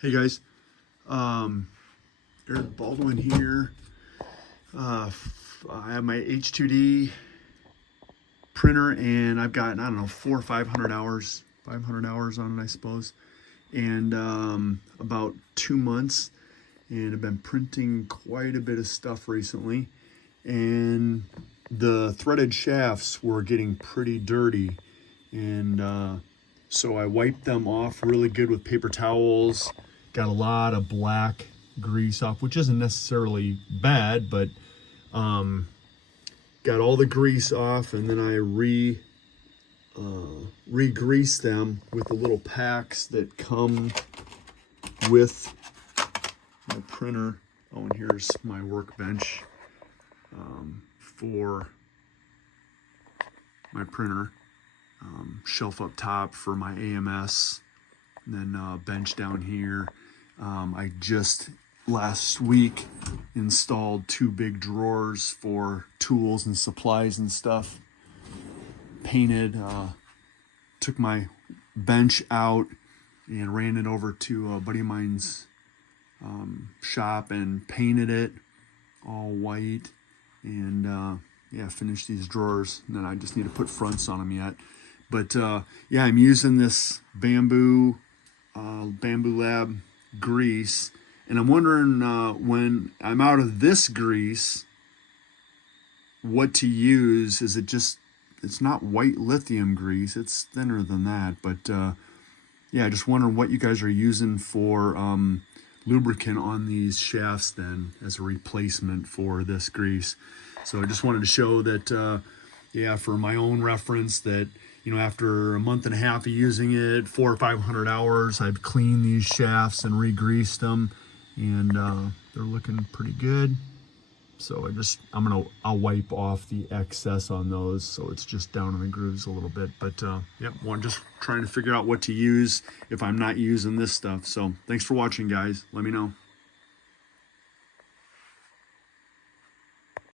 Hey guys, Eric Baldwin here. I have my H2D printer and I've got, I don't know, 400 or 500 hours, 500 hours on it, I suppose. And about 2 months, and I've been printing quite a bit of stuff recently. And the threaded shafts were getting pretty dirty. And so I wiped them off really good with paper towels. Got a lot of black grease off, which isn't necessarily bad, but got all the grease off, and then I re-greased them with the little packs that come with my printer. Oh, and here's my workbench for my printer. Shelf up top for my AMS, and then bench down here. I just last week installed 2 big drawers for tools and supplies and stuff. Painted, took my bench out and ran it over to a buddy of mine's shop and painted it all white, and yeah, finished these drawers. And then I just need to put fronts on them yet. But yeah, I'm using this Bambu Lab grease, and I'm wondering when I'm out of this grease, what to use. Is it just, it's not white lithium grease, it's thinner than that, but yeah, just wondering what you guys are using for lubricant on these shafts then as a replacement for this grease. So I just wanted to show that yeah, for my own reference, that you know, after a month and a half of using it, 400 or 500 hours, I've cleaned these shafts and re-greased them, and they're looking pretty good. So I'll wipe off the excess on those, so it's just down in the grooves a little bit. But yep, I'm just trying to figure out what to use if I'm not using this stuff. So thanks for watching, guys. Let me know.